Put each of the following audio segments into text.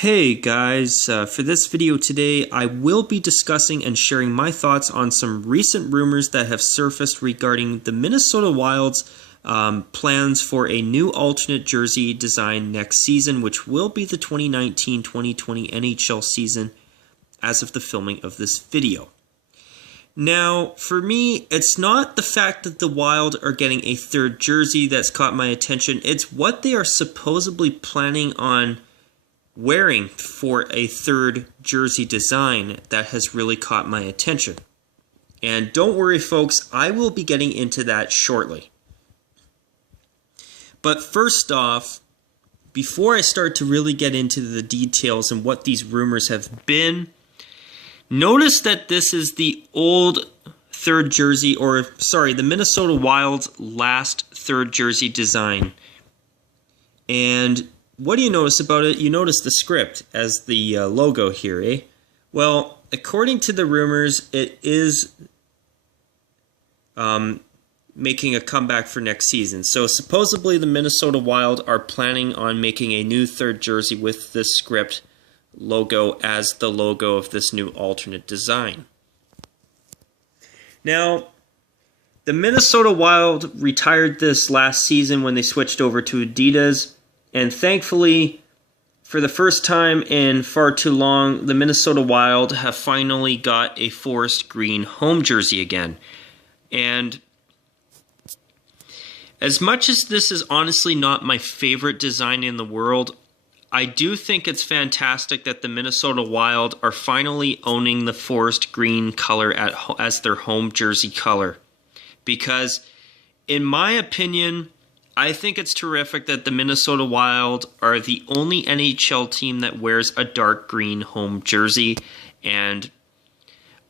Hey guys, for this video today I will be discussing and sharing my thoughts on some recent rumors that have surfaced regarding the Minnesota Wild's plans for a new alternate jersey design next season, which will be the 2019-2020 NHL season as of the filming of this video. Now, for me, it's not the fact that the Wild are getting a third jersey that's caught my attention, it's what they are supposedly planning on wearing for a third jersey design that has really caught my attention. And don't worry folks, I will be getting into that shortly. But first off, before I start to really get into the details and what these rumors have been, notice that this is the old third jersey, the Minnesota Wild's last third jersey design. And what do you notice about it? You notice the script as the logo here, eh? Well, according to the rumors, it is making a comeback for next season. So supposedly the Minnesota Wild are planning on making a new third jersey with this script logo as the logo of this new alternate design. Now, the Minnesota Wild retired this last season when they switched over to Adidas. And thankfully, for the first time in far too long, the Minnesota Wild have finally got a forest green home jersey again. And as much as this is honestly not my favorite design in the world, I do think it's fantastic that the Minnesota Wild are finally owning the forest green color as their home jersey color. Because, in my opinion, I think it's terrific that the Minnesota Wild are the only NHL team that wears a dark green home jersey, and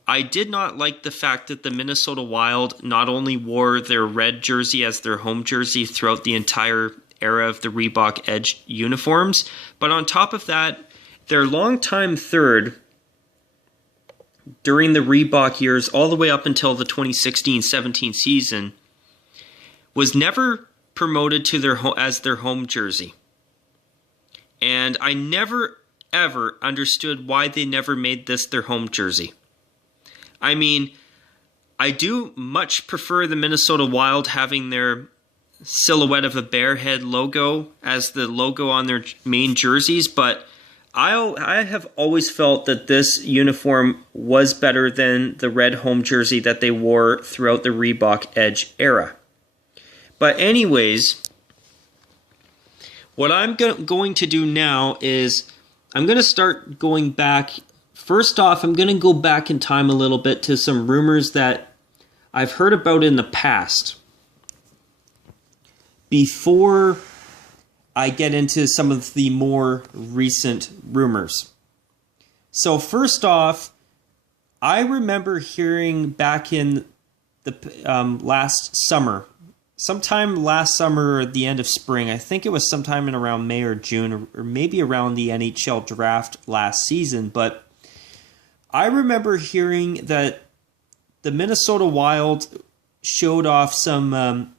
I did not like the fact that the Minnesota Wild not only wore their red jersey as their home jersey throughout the entire era of the Reebok Edge uniforms, but on top of that, their longtime third during the Reebok years all the way up until the 2016-17 season was never promoted to as their home jersey. And I never ever understood why they never made this their home jersey. I mean, I do much prefer the Minnesota Wild having their silhouette of a bear head logo as the logo on their main jerseys, but I have always felt that this uniform was better than the red home jersey that they wore throughout the Reebok Edge era. But anyways, what I'm going to do now is I'm going to start going back. First off, I'm going to go back in time a little bit to some rumors that I've heard about in the past before I get into some of the more recent rumors. So first off, I remember hearing back in the sometime last summer or the end of spring, I think it was sometime in around May or June, or maybe around the NHL draft last season, but I remember hearing that the Minnesota Wild showed off some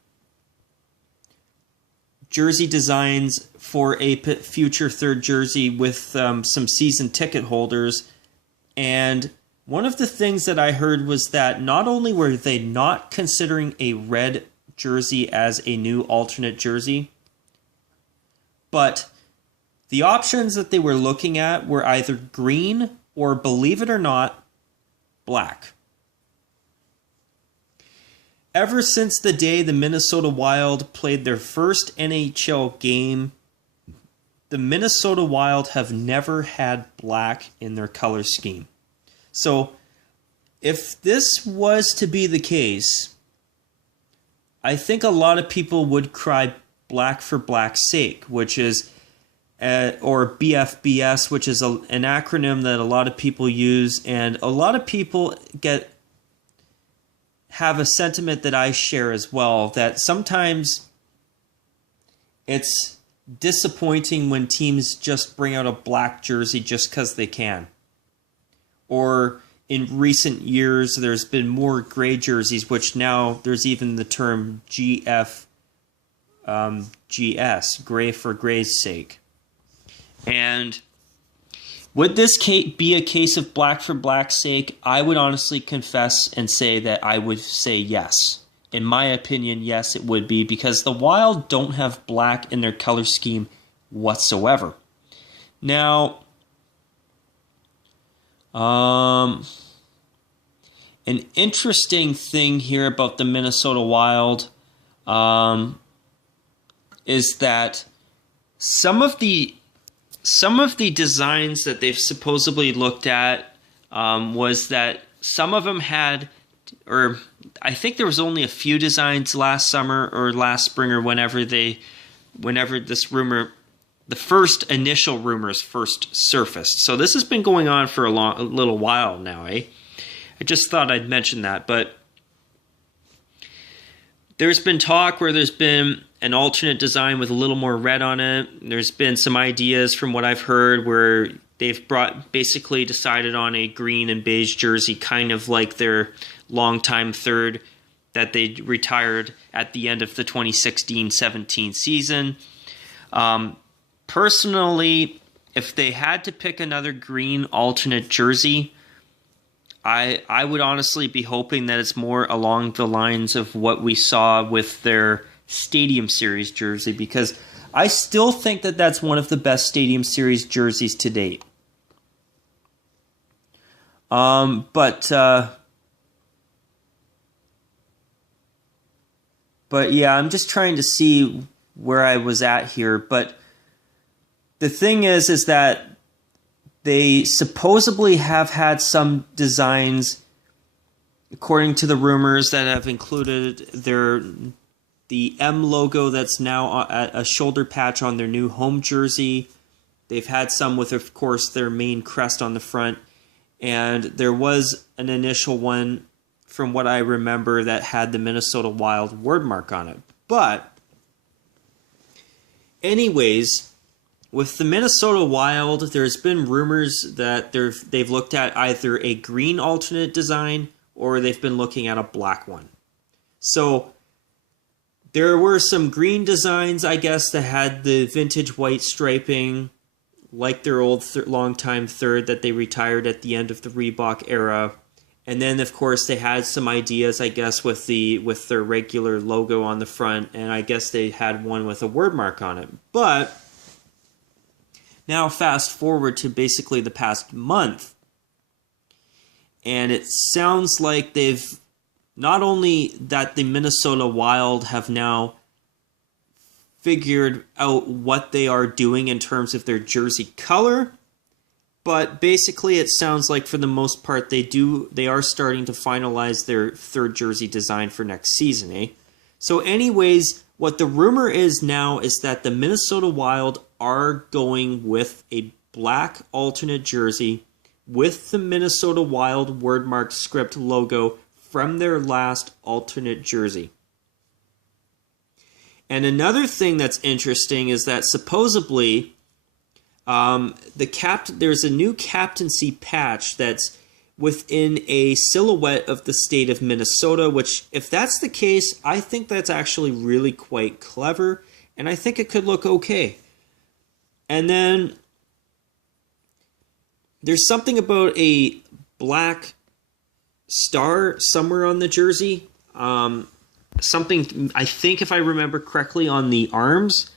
jersey designs for a future third jersey with some season ticket holders, and one of the things that I heard was that not only were they not considering a red jersey as a new alternate jersey, but the options that they were looking at were either green or, believe it or not, black. Ever since the day the Minnesota Wild played their first NHL game, the Minnesota Wild have never had black in their color scheme. So, if this was to be the case, I think a lot of people would cry black for black's sake, which is, or BFBS, which is an acronym that a lot of people use, and a lot of people have a sentiment that I share as well, that sometimes it's disappointing when teams just bring out a black jersey just because they can. Or in recent years, there's been more gray jerseys, which now there's even the term GS, gray for gray's sake. And Would this be a case of black for black's sake? I would honestly confess and say that I would say yes. In my opinion, yes, it would be, because the Wild don't have black in their color scheme whatsoever. Now, an interesting thing here about the Minnesota Wild is that some of the designs that they've supposedly looked at was that some of them had, or I think there was only a few designs last summer or last spring or whenever this rumor, the first initial rumors first surfaced. So this has been going on for a little while now, eh? I just thought I'd mention that, but there's been talk where there's been an alternate design with a little more red on it. There's been some ideas from what I've heard where they've basically decided on a green and beige jersey, kind of like their longtime third that they retired at the end of the 2016-17 season. Personally, if they had to pick another green alternate jersey, I would honestly be hoping that it's more along the lines of what we saw with their Stadium Series jersey, because I still think that that's one of the best Stadium Series jerseys to date. But yeah, I'm just trying to see where I was at here. But the thing is that they supposedly have had some designs, according to the rumors, that have included the M logo that's now a shoulder patch on their new home jersey. They've had some with, of course, their main crest on the front. And there was an initial one, from what I remember, that had the Minnesota Wild wordmark on it. But anyways, with the Minnesota Wild, there's been rumors that they've looked at either a green alternate design or they've been looking at a black one. So there were some green designs, I guess, that had the vintage white striping, like their old longtime third that they retired at the end of the Reebok era. And then, of course, they had some ideas, I guess, with their regular logo on the front, and I guess they had one with a word mark on it. But now fast forward to basically the past month, and it sounds like they've, not only that the Minnesota Wild have now figured out what they are doing in terms of their jersey color, but basically it sounds like for the most part they are starting to finalize their third jersey design for next season, eh? So anyways, what the rumor is now is that the Minnesota Wild are going with a black alternate jersey with the Minnesota Wild wordmark script logo from their last alternate jersey. And another thing that's interesting is that supposedly there's a new captaincy patch that's within a silhouette of the state of Minnesota, which, if that's the case, I think that's actually really quite clever, and I think it could look okay. And then there's something about a black star somewhere on the jersey. Something, I think, if I remember correctly, on the arms.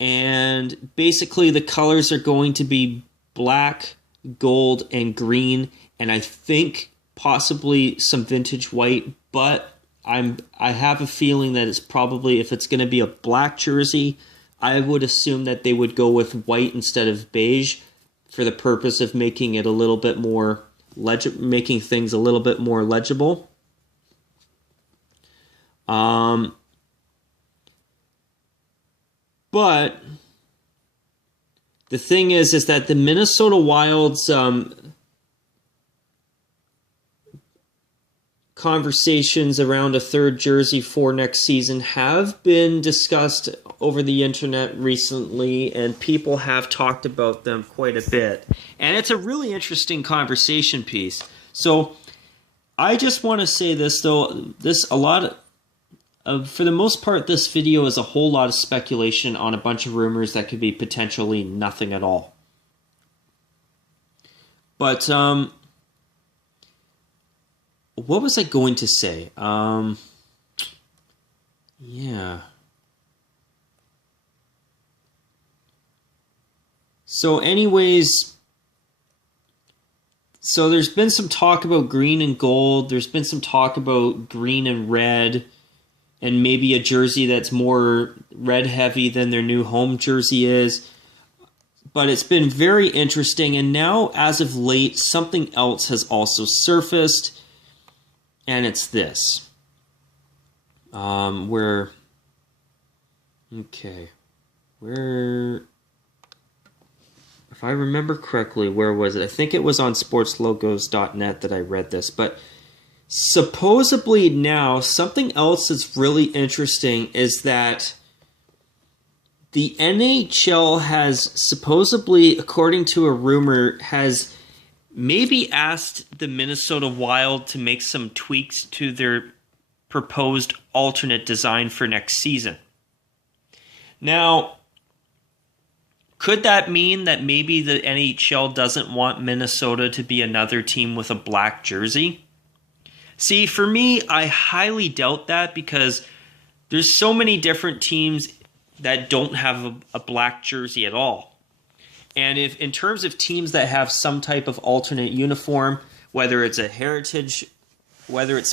And basically the colors are going to be black, gold, and green, and I think possibly some vintage white, but I have a feeling that it's probably, if it's going to be a black jersey, I would assume that they would go with white instead of beige for the purpose of making it a little bit more making things a little bit more legible. But the thing is that the Minnesota Wild's conversations around a third jersey for next season have been discussed over the internet recently, and people have talked about them quite a bit. And it's a really interesting conversation piece. So I just want to say this, though, for the most part, this video is a whole lot of speculation on a bunch of rumors that could be potentially nothing at all. But what was I going to say? Yeah. So anyways, so there's been some talk about green and gold. There's been some talk about green and red, and maybe a jersey that's more red heavy than their new home jersey is. But it's been very interesting, and now, as of late, something else has also surfaced, and it's this. If I remember correctly, where was it? I think it was on sportslogos.net that I read this, but supposedly now, something else that's really interesting is that the NHL has supposedly, according to a rumor, has maybe asked the Minnesota Wild to make some tweaks to their proposed alternate design for next season. Now, could that mean that maybe the NHL doesn't want Minnesota to be another team with a black jersey? See, for me, I highly doubt that because there's so many different teams that don't have a black jersey at all. And if in terms of teams that have some type of alternate uniform, whether it's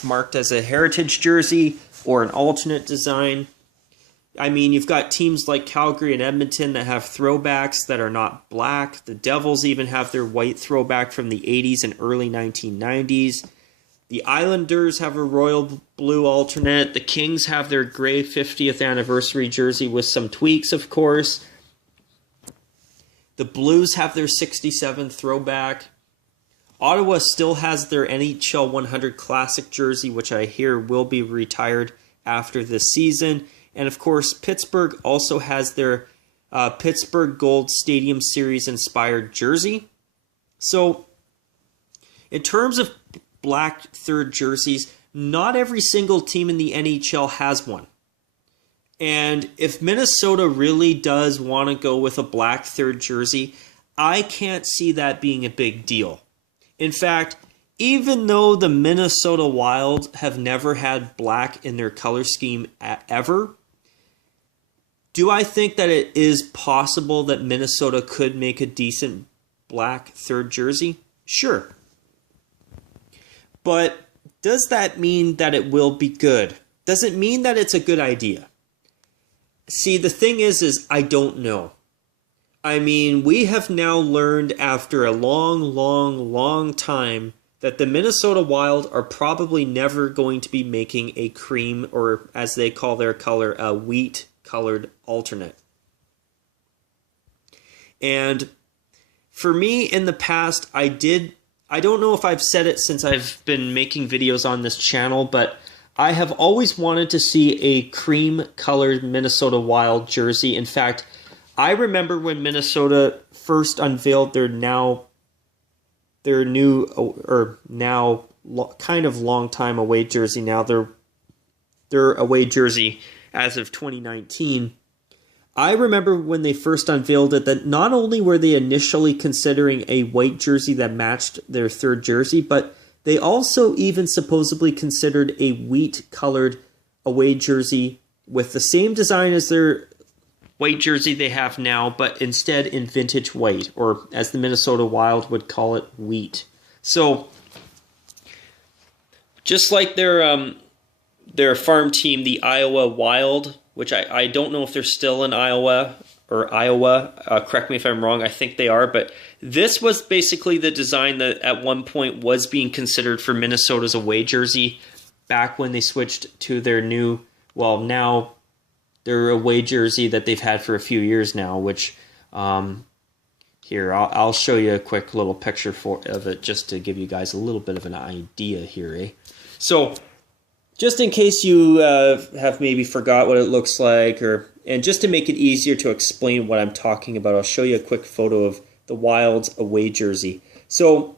marked as a heritage jersey or an alternate design, I mean, you've got teams like Calgary and Edmonton that have throwbacks that are not black. The Devils even have their white throwback from the 80s and early 1990s. The Islanders have a royal blue alternate. The Kings have their gray 50th anniversary jersey with some tweaks, of course. The Blues have their 67 throwback. Ottawa still has their NHL 100 Classic jersey, which I hear will be retired after this season. And of course, Pittsburgh also has their Pittsburgh Gold Stadium Series inspired jersey. So, in terms of black third jerseys, not every single team in the NHL has one. And if Minnesota really does want to go with a black third jersey, I can't see that being a big deal. In fact, even though the Minnesota Wild have never had black in their color scheme ever, do I think that it is possible that Minnesota could make a decent black third jersey? Sure. But does that mean that it will be good? Does it mean that it's a good idea? See, the thing is I don't know. I mean, we have now learned after a long time that the Minnesota Wild are probably never going to be making a cream, or as they call their color, a wheat-colored alternate. And for me, in the past, I don't know if I've said it since I've been making videos on this channel, but I have always wanted to see a cream-colored Minnesota Wild jersey. In fact, I remember when Minnesota first unveiled their now kind of long time away jersey. Now their away jersey as of 2019. I remember when they first unveiled it that not only were they initially considering a white jersey that matched their third jersey, but they also even supposedly considered a wheat-colored away jersey with the same design as their white jersey they have now, but instead in vintage white, or as the Minnesota Wild would call it, wheat. So, just like their farm team, the Iowa Wild, which I don't know if they're still in Iowa, correct me if I'm wrong, I think they are, but this was basically the design that at one point was being considered for Minnesota's away jersey back when they switched to their new, well, now their away jersey that they've had for a few years now, which, here, I'll show you a quick little picture of it just to give you guys a little bit of an idea here, eh? So, just in case you have maybe forgot what it looks like, and just to make it easier to explain what I'm talking about, I'll show you a quick photo of the Wild's away jersey. So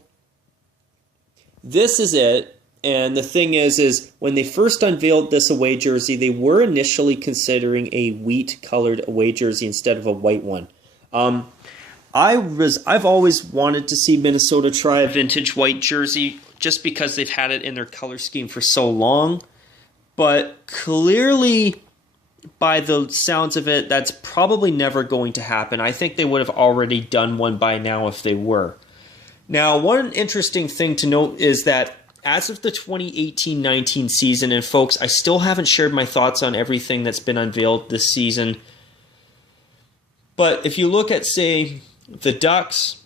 this is it, and the thing is when they first unveiled this away jersey, they were initially considering a wheat-colored away jersey instead of a white one. I've always wanted to see Minnesota try a vintage white jersey just because they've had it in their color scheme for so long. But clearly, by the sounds of it, that's probably never going to happen. I think they would have already done one by now if they were. Now, one interesting thing to note is that as of the 2018-19 season, and folks, I still haven't shared my thoughts on everything that's been unveiled this season, but if you look at, say, the Ducks,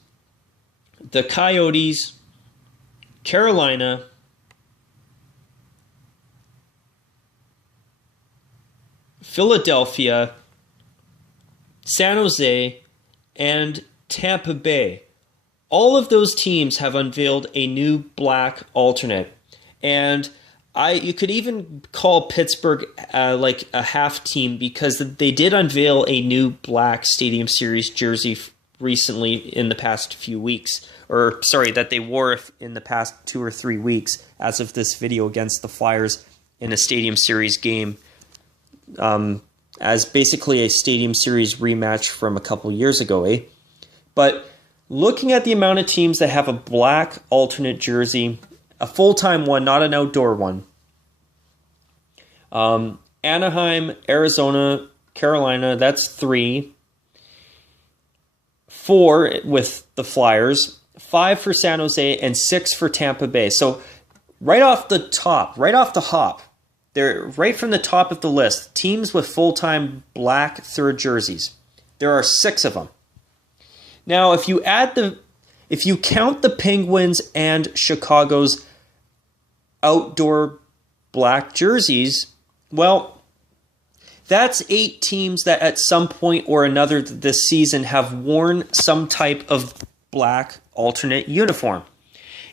the Coyotes, Carolina, Philadelphia, San Jose, and Tampa Bay, all of those teams have unveiled a new black alternate. And you could even call Pittsburgh like a half team, because they did unveil a new black Stadium Series jersey recently in the past few weeks. Or, sorry, that they wore in the past 2 or 3 weeks as of this video against the Flyers in a Stadium Series game. As basically a Stadium Series rematch from a couple years ago, But looking at the amount of teams that have a black alternate jersey, a full-time one, not an outdoor one. Anaheim, Arizona, Carolina, that's 3. 4 with the Flyers, 5 for San Jose, and 6 for Tampa Bay. So right off the hop, they're right from the top of the list, teams with full-time black third jerseys. There are 6 of them. Now, if you count the Penguins and Chicago's outdoor black jerseys, well, that's 8 teams that at some point or another this season have worn some type of black alternate uniform.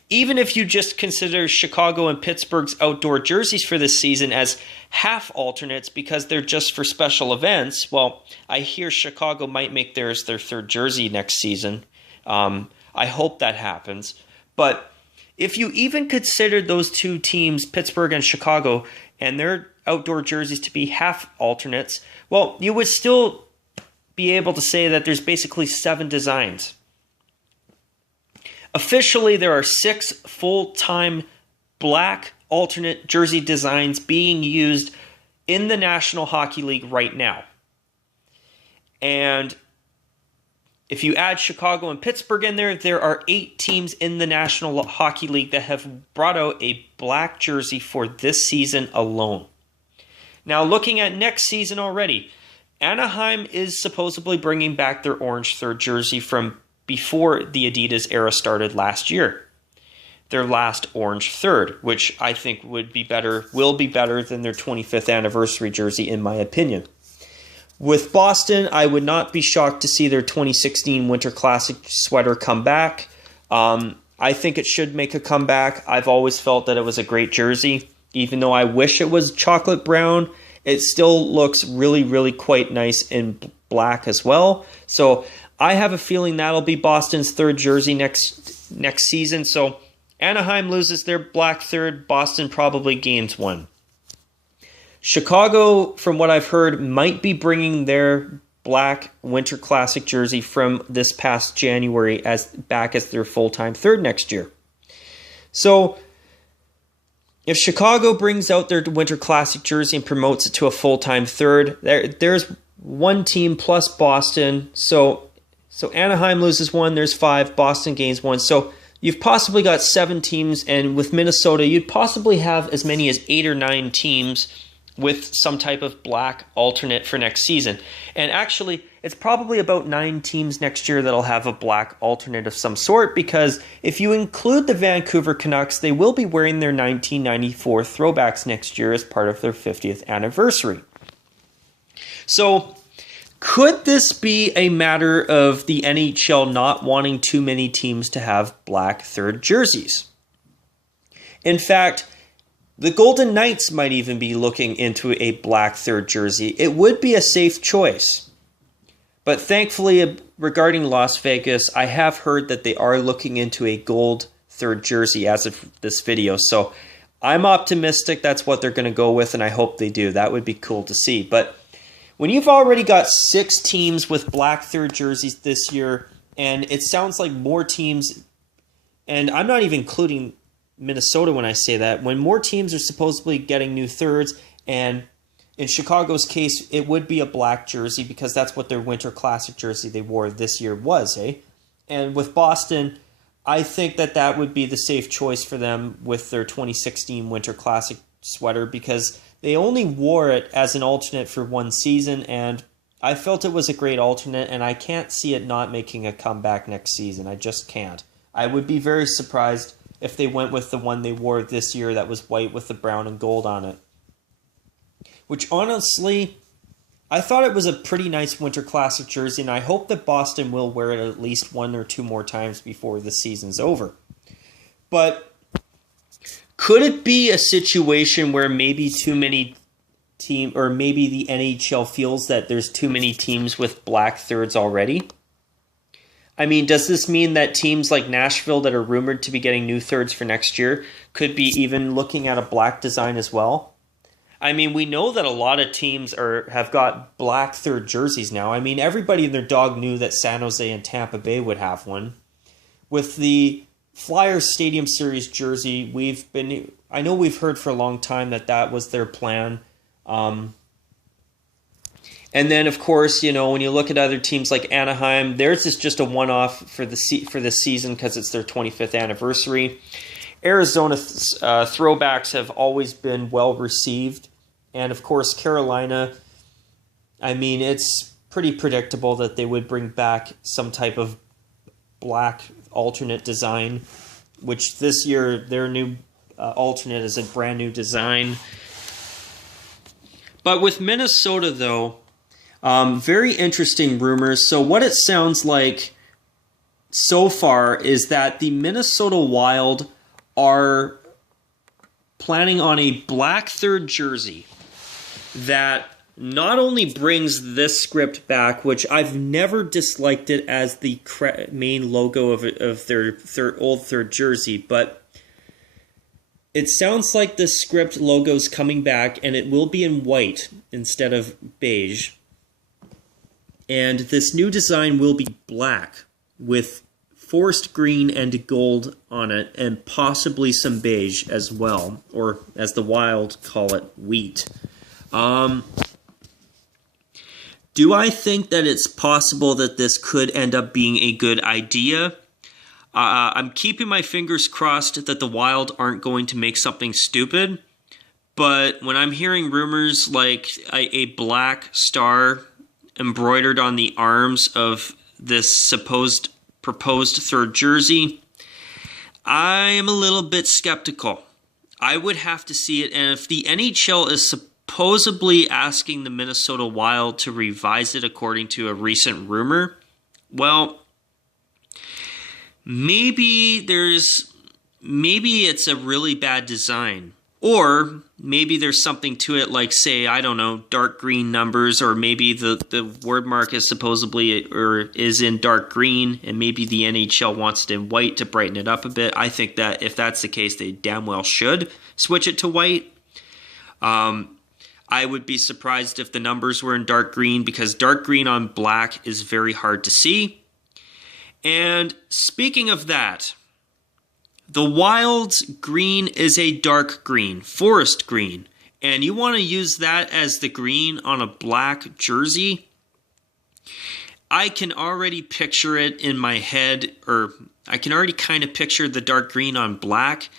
Even if you just consider Chicago and Pittsburgh's outdoor jerseys for this season as half alternates because they're just for special events, well, I hear Chicago might make theirs their third jersey next season. I hope that happens. But if you even consider those 2 teams, Pittsburgh and Chicago, and their outdoor jerseys to be half alternates, well, you would still be able to say that there's basically 7 designs. Officially, there are 6 full-time black alternate jersey designs being used in the National Hockey League right now. And if you add Chicago and Pittsburgh in there, there are 8 teams in the National Hockey League that have brought out a black jersey for this season alone. Now, looking at next season already, Anaheim is supposedly bringing back their orange third jersey from before the Adidas era started last year. Their last orange third, which I think will be better than their 25th anniversary jersey, in my opinion. With Boston, I would not be shocked to see their 2016 Winter Classic sweater come back. I think it should make a comeback. I've always felt that it was a great jersey. Even though I wish it was chocolate brown, it still looks really, really quite nice in black as well. So I have a feeling that'll be Boston's third jersey next season. So Anaheim loses their black third. Boston probably gains one. Chicago, from what I've heard, might be bringing their black Winter Classic jersey from this past January back as their full-time third next year. So if Chicago brings out their Winter Classic jersey and promotes it to a full-time third, there's 1 team plus Boston. So Anaheim loses 1, there's 5, Boston gains 1. So you've possibly got 7 teams, and with Minnesota, you'd possibly have as many as 8 or 9 teams with some type of black alternate for next season. And actually, it's probably about 9 teams next year that'll have a black alternate of some sort, because if you include the Vancouver Canucks, they will be wearing their 1994 throwbacks next year as part of their 50th anniversary. So could this be a matter of the NHL not wanting too many teams to have black third jerseys? In fact, the Golden Knights might even be looking into a black third jersey. It would be a safe choice. But thankfully, regarding Las Vegas, I have heard that they are looking into a gold third jersey as of this video. So I'm optimistic that's what they're going to go with, and I hope they do. That would be cool to see. But when you've already got 6 teams with black third jerseys this year, And it sounds like more teams, and I'm not even including Minnesota when I say that, when more teams are supposedly getting new thirds, and in Chicago's case, it would be a black jersey because that's what their Winter Classic jersey they wore this year was, eh? And with Boston, I think that would be the safe choice for them with their 2016 Winter Classic sweater because they only wore it as an alternate for one season, and I felt it was a great alternate, and I can't see it not making a comeback next season. I just can't. I would be very surprised if they went with the one they wore this year that was white with the brown and gold on it. Which honestly, I thought it was a pretty nice Winter Classic jersey, and I hope that Boston will wear it at least one or two more times before the season's over. But could it be a situation where maybe too many or maybe the NHL feels that there's too many teams with black thirds already? I mean, does this mean that teams like Nashville that are rumored to be getting new thirds for next year could be even looking at a black design as well? I mean, we know that a lot of teams have got black third jerseys now. I mean, everybody and their dog knew that San Jose and Tampa Bay would have one. With the Flyers Stadium Series jersey, I know we've heard for a long time that was their plan. And then, of course, when you look at other teams like Anaheim, theirs is just a one-off for this season because it's their 25th anniversary. Arizona throwbacks have always been well received. And, of course, Carolina, I mean, it's pretty predictable that they would bring back some type of black alternate design, which this year their new alternate is a brand new design. But with Minnesota, though, very interesting rumors. So what it sounds like so far is that the Minnesota Wild are planning on a black third jersey that not only brings this script back, which I've never disliked it as the main logo of their old third jersey, but it sounds like the script logo's coming back, and it will be in white instead of beige. And this new design will be black with forest green and gold on it, and possibly some beige as well, or as the Wild call it, wheat. Do I think that it's possible that this could end up being a good idea? I'm keeping my fingers crossed that the Wild aren't going to make something stupid, but when I'm hearing rumors like a black star embroidered on the arms of this supposed proposed third jersey, I am a little bit skeptical. I would have to see it, and if the NHL is supposedly asking the Minnesota Wild to revise it according to a recent rumor, well, maybe it's a really bad design. Or maybe there's something to it like, say, I don't know, dark green numbers, or maybe the word mark is supposedly or is in dark green, and maybe the NHL wants it in white to brighten it up a bit. I think that if that's the case, they damn well should switch it to white. I would be surprised if the numbers were in dark green, because dark green on black is very hard to see. And speaking of that, the Wild's green is a dark green, forest green, and you want to use that as the green on a black jersey? I can already picture it in my head, or I can already kind of picture the dark green on black,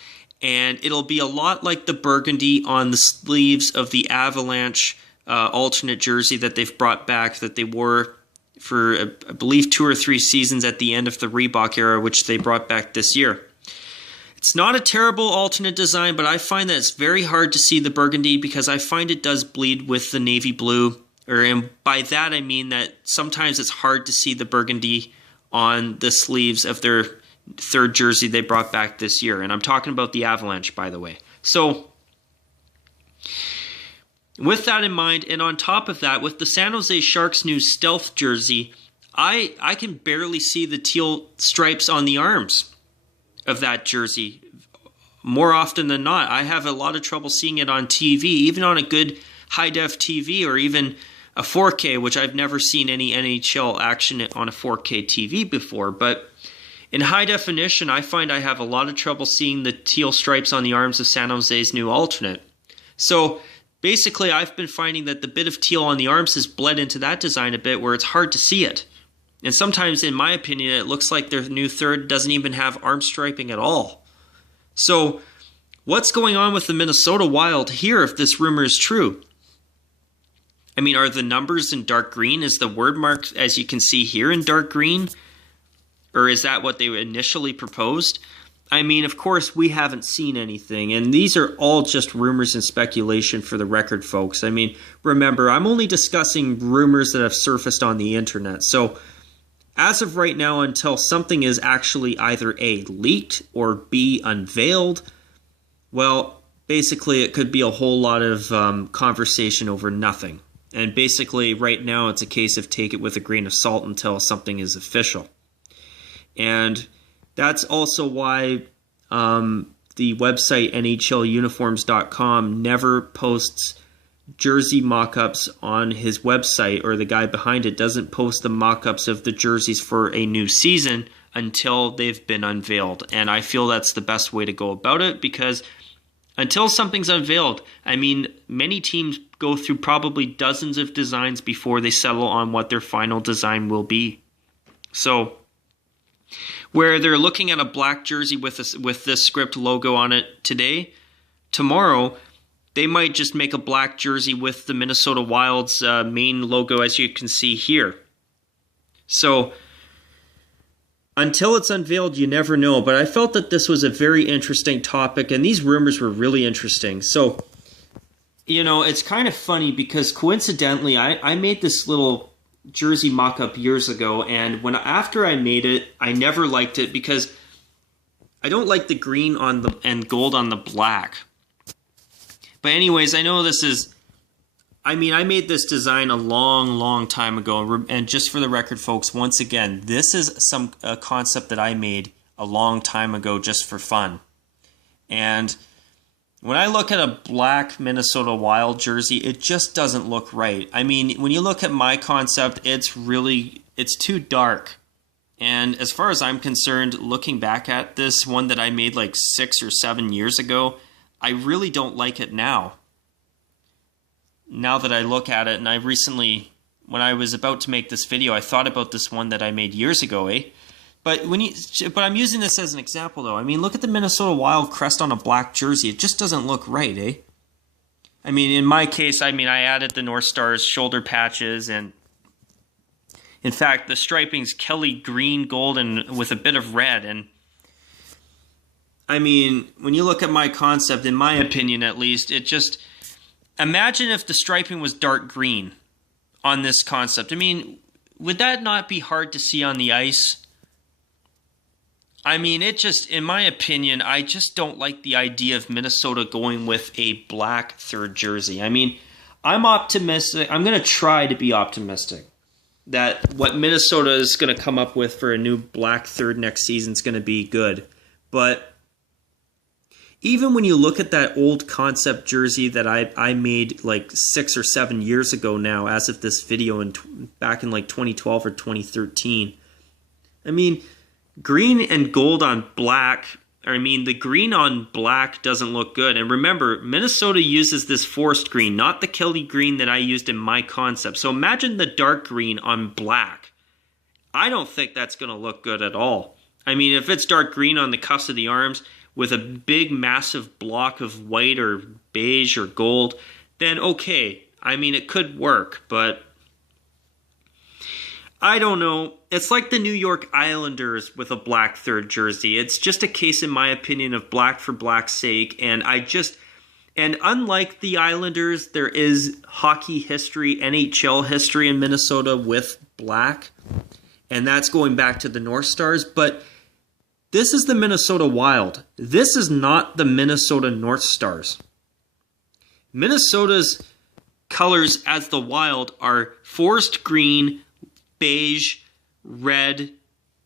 and it'll be a lot like the burgundy on the sleeves of the Avalanche alternate jersey that they've brought back, that they wore for, I believe, 2 or 3 seasons at the end of the Reebok era, which they brought back this year. It's not a terrible alternate design, but I find that it's very hard to see the burgundy because I find it does bleed with the navy blue. And by that I mean that sometimes it's hard to see the burgundy on the sleeves of their third jersey they brought back this year. And I'm talking about the Avalanche, by the way. So with that in mind, and on top of that, with the San Jose Sharks' new stealth jersey, I can barely see the teal stripes on the arms of that jersey. More often than not, I have a lot of trouble seeing it on TV, even on a good high-def TV, or even a 4K, which I've never seen any NHL action on a 4K TV before, but in high definition, I find I have a lot of trouble seeing the teal stripes on the arms of San Jose's new alternate. So basically, I've been finding that the bit of teal on the arms has bled into that design a bit where it's hard to see it. And sometimes, in my opinion, it looks like their new third doesn't even have arm striping at all. So what's going on with the Minnesota Wild here if this rumor is true? I mean, are the numbers in dark green? Is the word mark, as you can see here, in dark green? Or is that what they initially proposed? I mean, of course, we haven't seen anything, and these are all just rumors and speculation for the record, folks. I mean, remember, I'm only discussing rumors that have surfaced on the internet. So as of right now, until something is actually either A, leaked, or B, unveiled, well, basically it could be a whole lot of conversation over nothing. And basically right now it's a case of take it with a grain of salt until something is official. And that's also why the website NHLuniforms.com never posts jersey mock-ups on his website, or the guy behind it doesn't post the mock-ups of the jerseys for a new season until they've been unveiled. And I feel that's the best way to go about it, because until something's unveiled, I mean, many teams go through probably dozens of designs before they settle on what their final design will be. So where they're looking at a black jersey with this script logo on it today, tomorrow they might just make a black jersey with the Minnesota Wild's main logo, as you can see here. So until it's unveiled, you never know. But I felt that this was a very interesting topic, and these rumors were really interesting. So, you know, it's kind of funny because coincidentally, I made this little jersey mock-up years ago, and after I made it, I never liked it because I don't like the green on the and gold on the black. But anyways, I know this is, I mean, I made this design a long time ago, and just for the record, folks, once again, this is a concept that I made a long time ago just for fun. And when I look at a black Minnesota Wild jersey, it just doesn't look right. I mean, when you look at my concept, it's too dark. And as far as I'm concerned, looking back at this one that I made like 6 or 7 years ago, I really don't like it now. Now that I look at it, and I recently, when I was about to make this video, I thought about this one that I made years ago, But I'm using this as an example, though. I mean, look at the Minnesota Wild crest on a black jersey. It just doesn't look right, I mean, in my case, I added the North Star's shoulder patches, and in fact, the striping's Kelly green, gold, and with a bit of red. And I mean, when you look at my concept, in my opinion at least, it just, imagine if the striping was dark green on this concept. I mean, would that not be hard to see on the ice? I mean, it just, in my opinion, I just don't like the idea of Minnesota going with a black third jersey. I mean, I'm optimistic. I'm going to try to be optimistic that what Minnesota is going to come up with for a new black third next season is going to be good. But even when you look at that old concept jersey that I made like 6 or 7 years ago now, as of this video, back in like 2012 or 2013, I mean, green and gold on black, the green on black doesn't look good. And remember, Minnesota uses this forest green, not the Kelly green that I used in my concept. So imagine the dark green on black. I don't think that's going to look good at all. I mean, if it's dark green on the cuffs of the arms with a big massive block of white or beige or gold, then okay. I mean, it could work, but I don't know. It's like the New York Islanders with a black third jersey. It's just a case, in my opinion, of black for black's sake. And unlike the Islanders, there is hockey history, NHL history in Minnesota with black. And that's going back to the North Stars. But this is the Minnesota Wild. This is not the Minnesota North Stars. Minnesota's colors as the Wild are forest green, beige, red,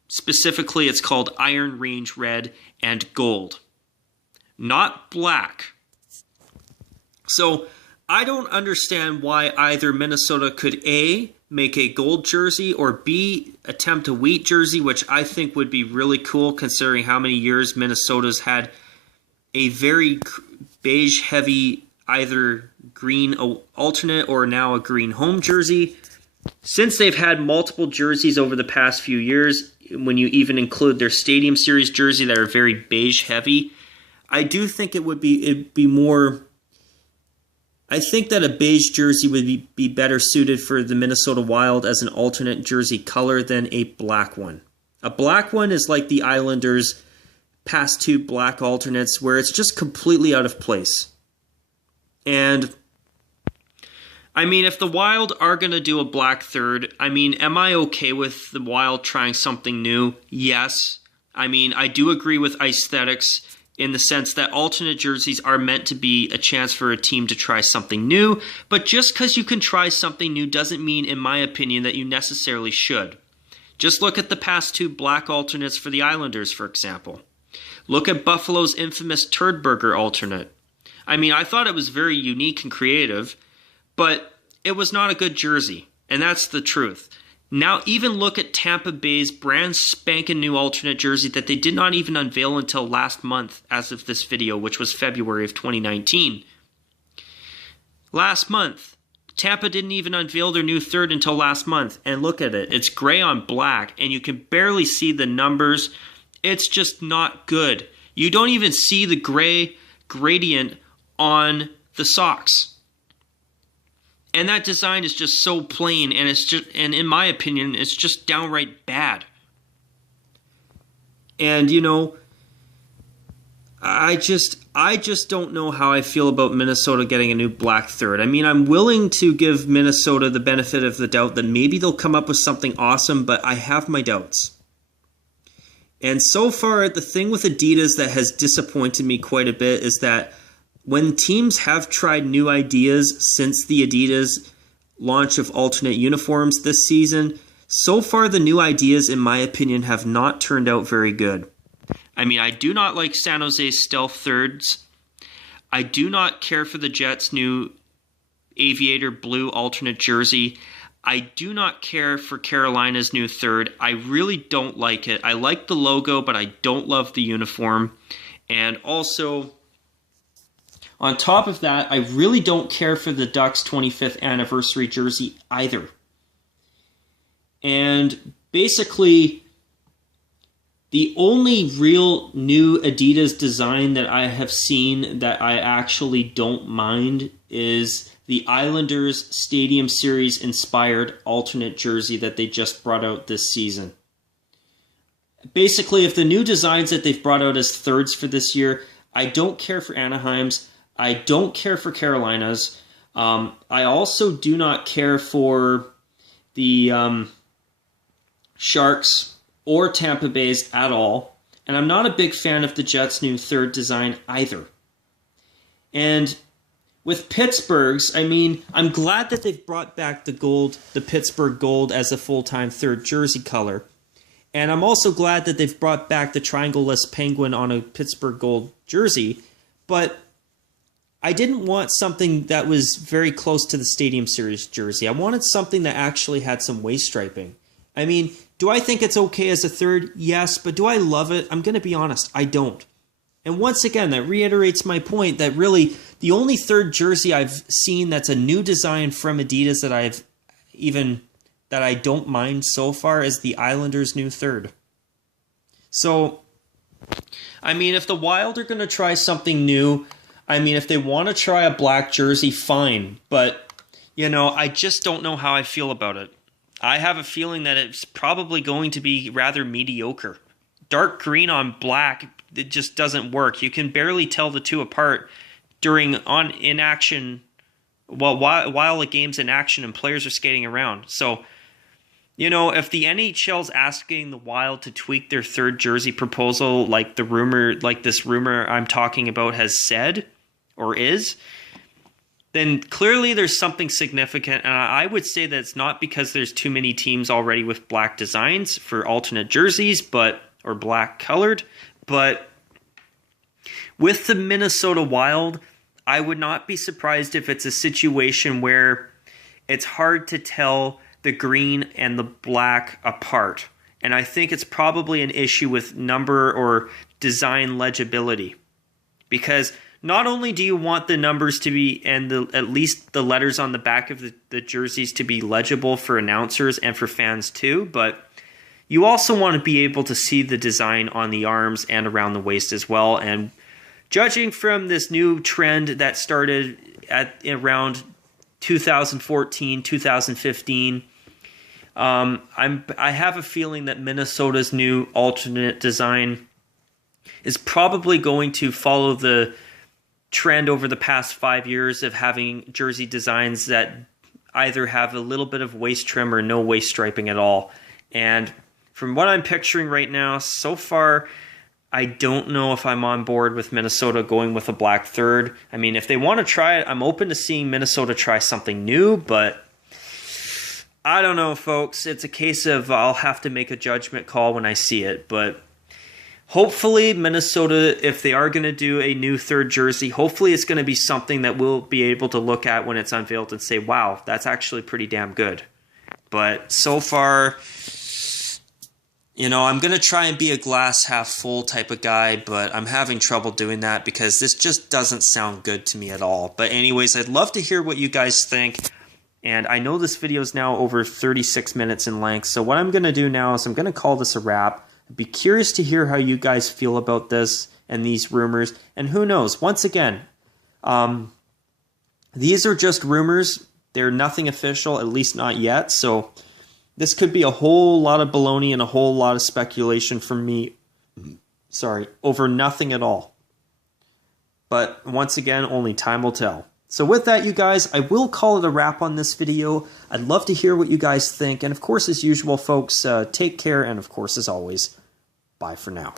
specifically it's called Iron Range red, and gold, not black. So I don't understand why either Minnesota could A, make a gold jersey, or B, attempt a wheat jersey, which I think would be really cool considering how many years Minnesota's had a very beige heavy either green alternate or now a green home jersey. Since they've had multiple jerseys over the past few years, when you even include their Stadium Series jersey that are very beige heavy, I do think it'd be more. I think that a beige jersey would be better suited for the Minnesota Wild as an alternate jersey color than a black one. A black one is like the Islanders' past two black alternates, where it's just completely out of place. And I mean, if the Wild are going to do a black third, I mean, am I okay with the Wild trying something new? Yes. I mean, I do agree with aesthetics in the sense that alternate jerseys are meant to be a chance for a team to try something new, but just because you can try something new doesn't mean, in my opinion, that you necessarily should. Just look at the past two black alternates for the Islanders, for example. Look at Buffalo's infamous Turd Burger alternate. I mean, I thought it was very unique and creative, but it was not a good jersey, and that's the truth. Now even look at Tampa Bay's brand spanking new alternate jersey that they did not even unveil until last month as of this video, which was February of 2019. Last month, Tampa didn't even unveil their new third until last month, and look at it. It's gray on black, and you can barely see the numbers. It's just not good. You don't even see the gray gradient on the socks. And that design is just so plain, and and in my opinion, it's just downright bad. And you know, I just don't know how I feel about Minnesota getting a new black third. I mean, I'm willing to give Minnesota the benefit of the doubt that maybe they'll come up with something awesome, but I have my doubts. And so far, the thing with Adidas that has disappointed me quite a bit is that when teams have tried new ideas since the Adidas launch of alternate uniforms this season, so far the new ideas, in my opinion, have not turned out very good. I mean, I do not like San Jose's stealth thirds. I do not care for the Jets' new aviator blue alternate jersey. I do not care for Carolina's new third. I really don't like it. I like the logo, but I don't love the uniform. And also, on top of that, I really don't care for the Ducks' 25th anniversary jersey either. And basically, the only real new Adidas design that I have seen that I actually don't mind is the Islanders Stadium Series inspired alternate jersey that they just brought out this season. Basically, if the new designs that they've brought out as thirds for this year, I don't care for Anaheim's. I don't care for Carolina's. I also do not care for the Sharks or Tampa Bay's at all. And I'm not a big fan of the Jets' new third design either. And with Pittsburgh's, I mean, I'm glad that they've brought back the Pittsburgh gold as a full-time third jersey color. And I'm also glad that they've brought back the triangle-less penguin on a Pittsburgh gold jersey. But I didn't want something that was very close to the Stadium Series jersey. I wanted something that actually had some waist striping. I mean, do I think it's okay as a third? Yes, but do I love it? I'm going to be honest, I don't. And once again, that reiterates my point that really the only third jersey I've seen that's a new design from Adidas that I don't mind so far is the Islanders' new third. So, I mean, if the Wild are going to try something new, I mean, if they want to try a black jersey, fine. But, you know, I just don't know how I feel about it. I have a feeling that it's probably going to be rather mediocre. Dark green on black, it just doesn't work. You can barely tell the two apart while a game's in action and players are skating around. So, you know, if the NHL's asking the Wild to tweak their third jersey proposal like this rumor I'm talking about has said or is, then clearly there's something significant. And I would say that it's not because there's too many teams already with black designs for alternate jerseys, or black colored, but with the Minnesota Wild, I would not be surprised if it's a situation where it's hard to tell the green and the black apart. And I think it's probably an issue with number or design legibility. Because not only do you want the numbers to be, and at least the letters on the back of the jerseys to be legible for announcers and for fans too, but you also want to be able to see the design on the arms and around the waist as well. And judging from this new trend that started at around 2014, 2015, I have a feeling that Minnesota's new alternate design is probably going to follow the trend over the past 5 years of having jersey designs that either have a little bit of waist trim or no waist striping at all. And from what I'm picturing right now, so far, I don't know if I'm on board with Minnesota going with a black third. I mean, if they want to try it, I'm open to seeing Minnesota try something new, but I don't know, folks. It's a case of I'll have to make a judgment call when I see it, but hopefully Minnesota, if they are going to do a new third jersey, hopefully it's going to be something that we'll be able to look at when it's unveiled and say, wow, that's actually pretty damn good. But so far, you know, I'm going to try and be a glass half full type of guy, but I'm having trouble doing that because this just doesn't sound good to me at all. But anyways, I'd love to hear what you guys think. And I know this video is now over 36 minutes in length, so what I'm going to do now is I'm going to call this a wrap. I'd be curious to hear how you guys feel about this and these rumors. And who knows, once again, these are just rumors. They're nothing official, at least not yet. So this could be a whole lot of baloney and a whole lot of speculation from me, over nothing at all. But once again, only time will tell. So with that, you guys, I will call it a wrap on this video. I'd love to hear what you guys think. And of course, as usual, folks, take care. And of course, as always, bye for now.